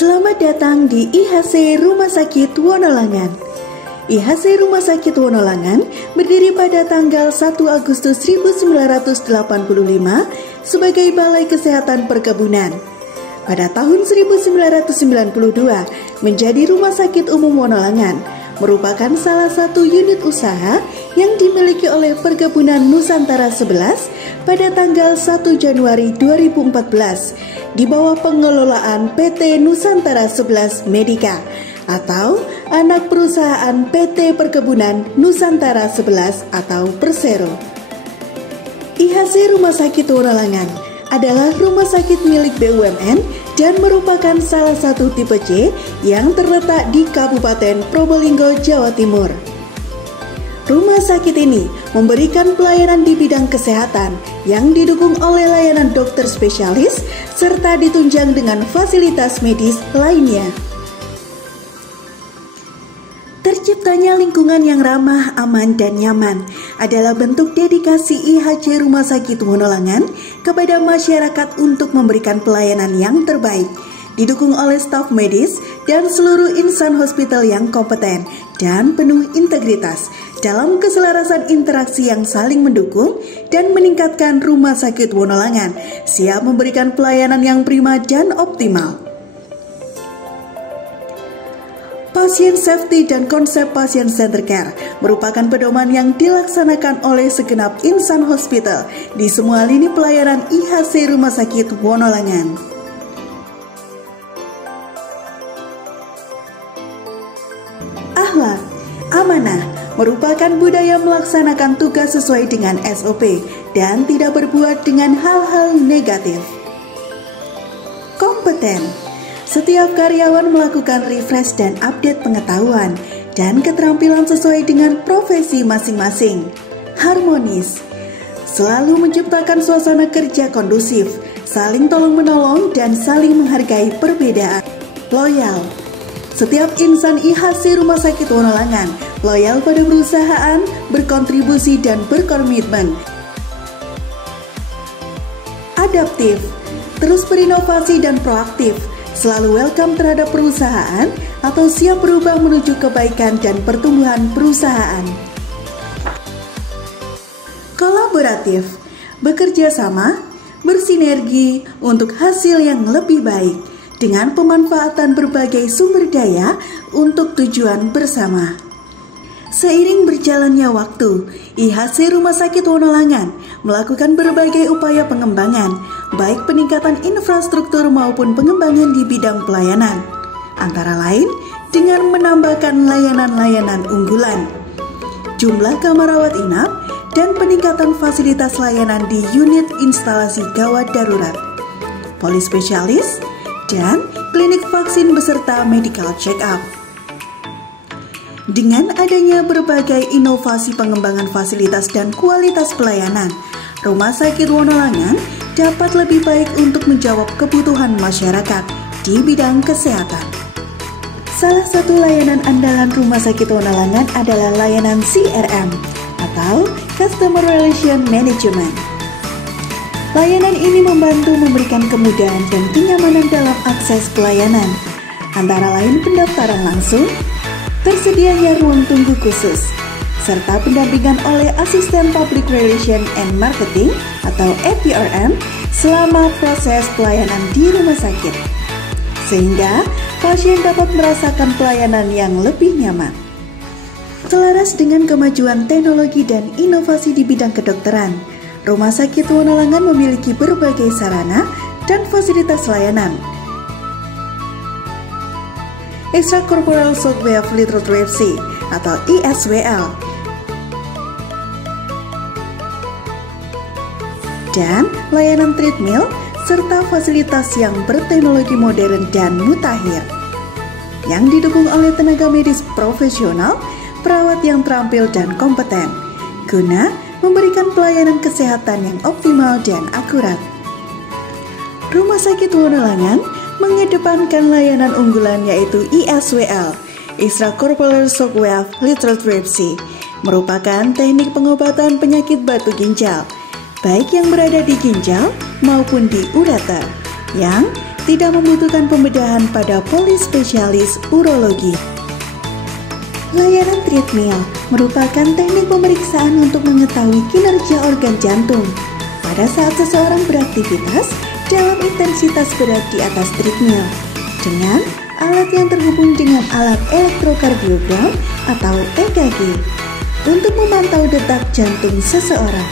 Selamat datang di IHC Rumah Sakit Wonolangan. IHC Rumah Sakit Wonolangan berdiri pada tanggal 1 Agustus 1985 sebagai Balai Kesehatan Perkebunan. Pada tahun 1992 menjadi Rumah Sakit Umum Wonolangan, merupakan salah satu unit usaha yang dimiliki oleh Perkebunan Nusantara 11 pada tanggal 1 Januari 2014 di bawah pengelolaan PT Nusantara 11 Medica atau anak perusahaan PT Perkebunan Nusantara 11 atau Persero. IHC Rumah Sakit Wonolangan adalah rumah sakit milik BUMN dan merupakan salah satu tipe C yang terletak di Kabupaten Probolinggo, Jawa Timur. Rumah sakit ini memberikan pelayanan di bidang kesehatan yang didukung oleh layanan dokter spesialis serta ditunjang dengan fasilitas medis lainnya. Terciptanya lingkungan yang ramah, aman, dan nyaman adalah bentuk dedikasi IHC Rumah Sakit Wonolangan kepada masyarakat untuk memberikan pelayanan yang terbaik, didukung oleh staf medis dan seluruh insan hospital yang kompeten dan penuh integritas dalam keselarasan interaksi yang saling mendukung dan meningkatkan Rumah Sakit Wonolangan siap memberikan pelayanan yang prima dan optimal. Pasien safety dan konsep pasien center care merupakan pedoman yang dilaksanakan oleh segenap insan hospital di semua lini pelayanan IHC Rumah Sakit Wonolangan. Akhlak, amanah merupakan budaya melaksanakan tugas sesuai dengan SOP dan tidak berbuat dengan hal-hal negatif. Kompeten, setiap karyawan melakukan refresh dan update pengetahuan dan keterampilan sesuai dengan profesi masing-masing. Harmonis, selalu menciptakan suasana kerja kondusif, saling tolong-menolong dan saling menghargai perbedaan. Loyal, setiap insan IHC Rumah Sakit Wonolangan loyal pada perusahaan, berkontribusi dan berkomitmen. Adaptif, terus berinovasi dan proaktif, selalu welcome terhadap perusahaan atau siap berubah menuju kebaikan dan pertumbuhan perusahaan. Kolaboratif, bekerja sama, bersinergi untuk hasil yang lebih baik dengan pemanfaatan berbagai sumber daya untuk tujuan bersama. Seiring berjalannya waktu, IHC Rumah Sakit Wonolangan melakukan berbagai upaya pengembangan, baik peningkatan infrastruktur maupun pengembangan di bidang pelayanan, antara lain dengan menambahkan layanan-layanan unggulan, jumlah kamar rawat inap, dan peningkatan fasilitas layanan di unit instalasi gawat darurat, polispesialis, dan klinik vaksin beserta medical check-up. Dengan adanya berbagai inovasi pengembangan fasilitas dan kualitas pelayanan, Rumah Sakit Wonolangan dapat lebih baik untuk menjawab kebutuhan masyarakat di bidang kesehatan. Salah satu layanan andalan Rumah Sakit Wonolangan adalah layanan CRM atau Customer Relation Management. Layanan ini membantu memberikan kemudahan dan kenyamanan dalam akses pelayanan, antara lain pendaftaran langsung, tersedianya ruang tunggu khusus, serta pendampingan oleh Asisten Public Relation and Marketing atau APRM selama proses pelayanan di rumah sakit, sehingga pasien dapat merasakan pelayanan yang lebih nyaman. Selaras dengan kemajuan teknologi dan inovasi di bidang kedokteran, Rumah Sakit Wonolangan memiliki berbagai sarana dan fasilitas layanan. Extracorporeal shock wave lithotripsy atau ISWL, dan layanan treadmill serta fasilitas yang berteknologi modern dan mutakhir. yang didukung oleh tenaga medis profesional, perawat yang terampil dan kompeten, guna memberikan pelayanan kesehatan yang optimal dan akurat. Rumah Sakit Wonolangan mengedepankan layanan unggulan yaitu ISWL, Extracorporeal Shockwave Lithotripsy, merupakan teknik pengobatan penyakit batu ginjal, baik yang berada di ginjal maupun di ureter, yang tidak membutuhkan pembedahan pada polispesialis urologi. Layanan treadmill merupakan teknik pemeriksaan untuk mengetahui kinerja organ jantung pada saat seseorang beraktivitas dalam intensitas berat di atas treadmill dengan alat yang terhubung dengan alat elektrokardiogram atau EKG untuk memantau detak jantung seseorang.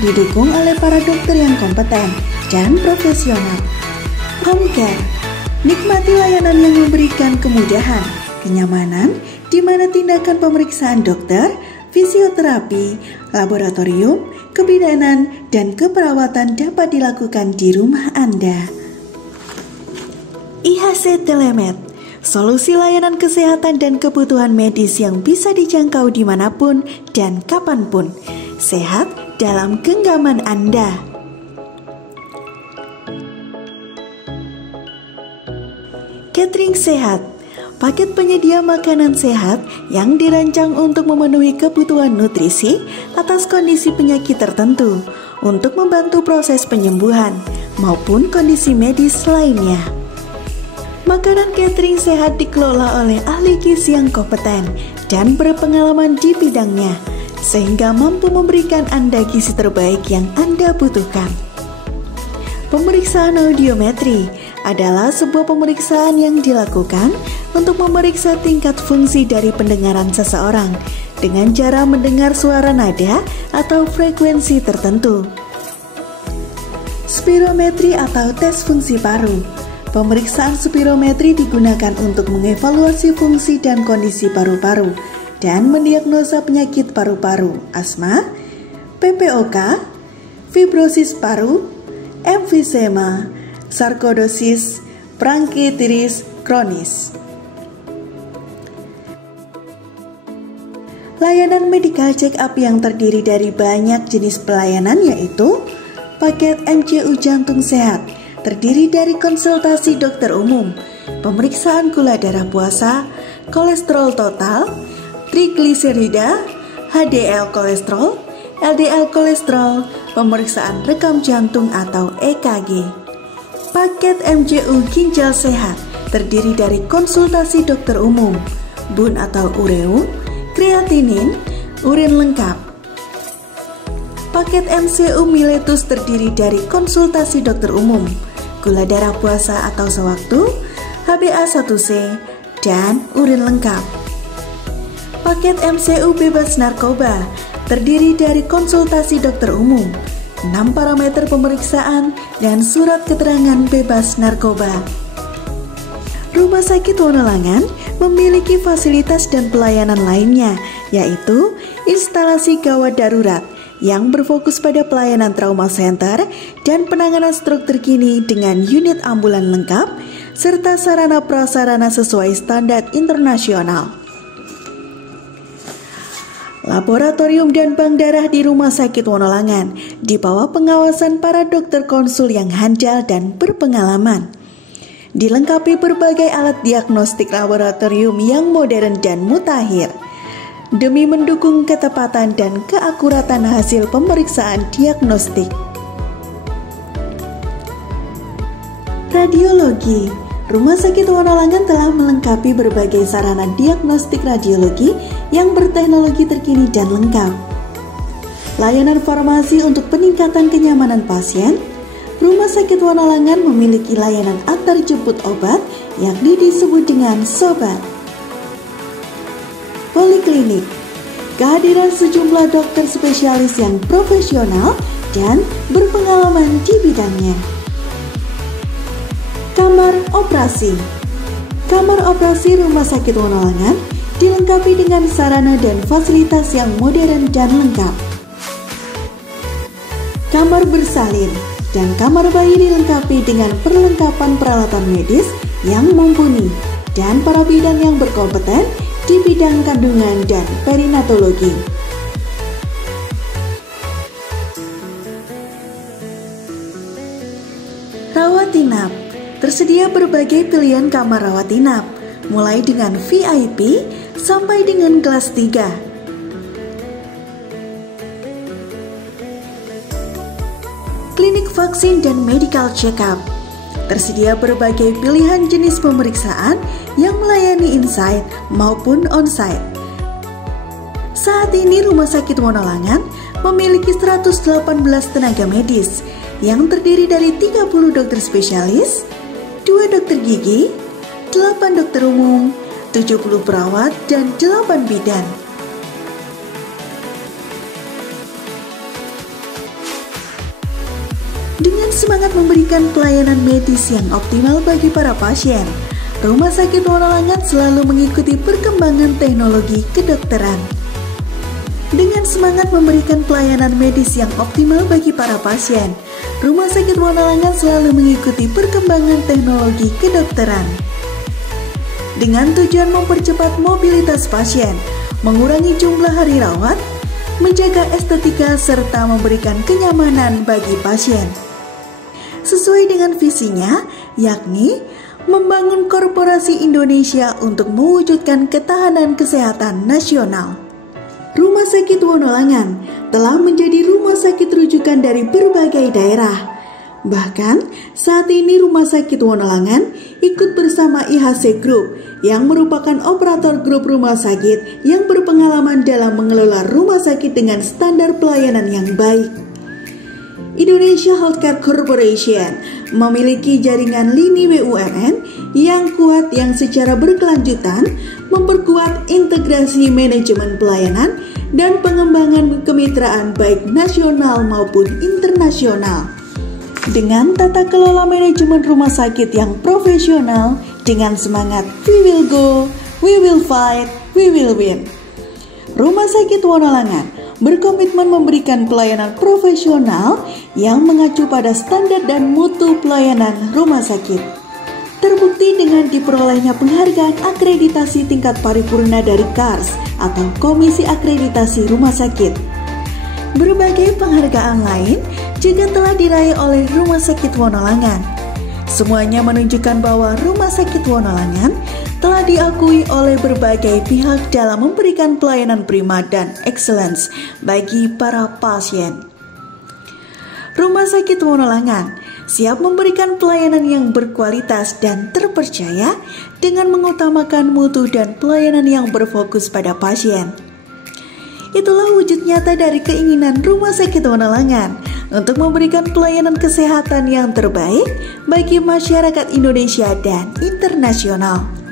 Didukung oleh para dokter yang kompeten dan profesional. Home care, nikmati layanan yang memberikan kemudahan, kenyamanan, di mana tindakan pemeriksaan dokter, fisioterapi, laboratorium, kebidanan, dan keperawatan dapat dilakukan di rumah Anda. IHC Telemed, solusi layanan kesehatan dan kebutuhan medis yang bisa dijangkau dimanapun dan kapanpun. Sehat dalam genggaman Anda. Catering Sehat, paket penyedia makanan sehat yang dirancang untuk memenuhi kebutuhan nutrisi atas kondisi penyakit tertentu untuk membantu proses penyembuhan maupun kondisi medis lainnya. Makanan catering sehat dikelola oleh ahli gizi yang kompeten dan berpengalaman di bidangnya, sehingga mampu memberikan Anda gizi terbaik yang Anda butuhkan. Pemeriksaan audiometri adalah sebuah pemeriksaan yang dilakukan untuk memeriksa tingkat fungsi dari pendengaran seseorang dengan cara mendengar suara nada atau frekuensi tertentu. Spirometri atau tes fungsi paru. Pemeriksaan spirometri digunakan untuk mengevaluasi fungsi dan kondisi paru-paru dan mendiagnosa penyakit paru-paru, asma, PPOK, fibrosis paru, emfisema, sarkoidosis, bronkitis kronis. Layanan medical check-up yang terdiri dari banyak jenis pelayanan yaitu paket MCU jantung sehat, terdiri dari konsultasi dokter umum, pemeriksaan gula darah puasa, kolesterol total, trigliserida, HDL kolesterol, LDL kolesterol, pemeriksaan rekam jantung atau EKG. Paket MCU ginjal sehat terdiri dari konsultasi dokter umum, bun atau ureum, kreatinin, urin lengkap. Paket MCU miletus terdiri dari konsultasi dokter umum, gula darah puasa atau sewaktu, HbA1c, dan urin lengkap. Paket MCU bebas narkoba terdiri dari konsultasi dokter umum, 6 parameter pemeriksaan, dan surat keterangan bebas narkoba. Rumah Sakit Wonolangan memiliki fasilitas dan pelayanan lainnya, yaitu instalasi gawat darurat yang berfokus pada pelayanan trauma center dan penanganan stroke terkini dengan unit ambulan lengkap, serta sarana prasarana sesuai standar internasional. Laboratorium dan bank darah di Rumah Sakit Wonolangan di bawah pengawasan para dokter konsul yang handal dan berpengalaman. Dilengkapi berbagai alat diagnostik laboratorium yang modern dan mutakhir demi mendukung ketepatan dan keakuratan hasil pemeriksaan diagnostik. Radiologi. Rumah Sakit Wonolangan telah melengkapi berbagai sarana diagnostik radiologi yang berteknologi terkini dan lengkap. Layanan farmasi untuk peningkatan kenyamanan pasien. Rumah Sakit Wonolangan memiliki layanan antar jemput obat, yakni disebut dengan Sobat. Poliklinik. Kehadiran sejumlah dokter spesialis yang profesional dan berpengalaman di bidangnya. Kamar operasi. Kamar operasi Rumah Sakit Wonolangan dilengkapi dengan sarana dan fasilitas yang modern dan lengkap. Kamar bersalin dan kamar bayi dilengkapi dengan perlengkapan peralatan medis yang mumpuni, dan para bidan yang berkompeten di bidang kandungan dan perinatologi. Rawat inap. Tersedia berbagai pilihan kamar rawat inap, mulai dengan VIP sampai dengan kelas 3. Klinik vaksin dan medical check-up. Tersedia berbagai pilihan jenis pemeriksaan yang melayani inside maupun onsite. Saat ini Rumah Sakit Wonolangan memiliki 118 tenaga medis yang terdiri dari 30 dokter spesialis, 2 dokter gigi, 8 dokter umum, 70 perawat, dan 8 bidan. Dengan semangat memberikan pelayanan medis yang optimal bagi para pasien, Rumah Sakit Wonolangan selalu mengikuti perkembangan teknologi kedokteran. Dengan semangat memberikan pelayanan medis yang optimal bagi para pasien, Rumah Sakit Wonolangan selalu mengikuti perkembangan teknologi kedokteran. Dengan tujuan mempercepat mobilitas pasien, mengurangi jumlah hari rawat, menjaga estetika, serta memberikan kenyamanan bagi pasien. Sesuai dengan visinya, yakni membangun korporasi Indonesia untuk mewujudkan ketahanan kesehatan nasional. Rumah Sakit Wonolangan telah menjadi rumah sakit rujukan dari berbagai daerah. Bahkan, saat ini Rumah Sakit Wonolangan ikut bersama IHC Group yang merupakan operator grup rumah sakit yang berpengalaman dalam mengelola rumah sakit dengan standar pelayanan yang baik. Indonesia Healthcare Corporation memiliki jaringan lini BUMN yang kuat yang secara berkelanjutan memperkuat integrasi manajemen pelayanan dan pengembangan kemitraan baik nasional maupun internasional. Dengan tata kelola manajemen rumah sakit yang profesional dengan semangat we will go, we will fight, we will win. Rumah Sakit Wonolangan berkomitmen memberikan pelayanan profesional yang mengacu pada standar dan mutu pelayanan rumah sakit. Terbukti dengan diperolehnya penghargaan akreditasi tingkat paripurna dari KARS atau Komisi Akreditasi Rumah Sakit. Berbagai penghargaan lain juga telah diraih oleh Rumah Sakit Wonolangan. Semuanya menunjukkan bahwa Rumah Sakit Wonolangan telah diakui oleh berbagai pihak dalam memberikan pelayanan prima dan excellence bagi para pasien. Rumah Sakit Wonolangan siap memberikan pelayanan yang berkualitas dan terpercaya dengan mengutamakan mutu dan pelayanan yang berfokus pada pasien. Itulah wujud nyata dari keinginan Rumah Sakit Wonolangan untuk memberikan pelayanan kesehatan yang terbaik bagi masyarakat Indonesia dan internasional.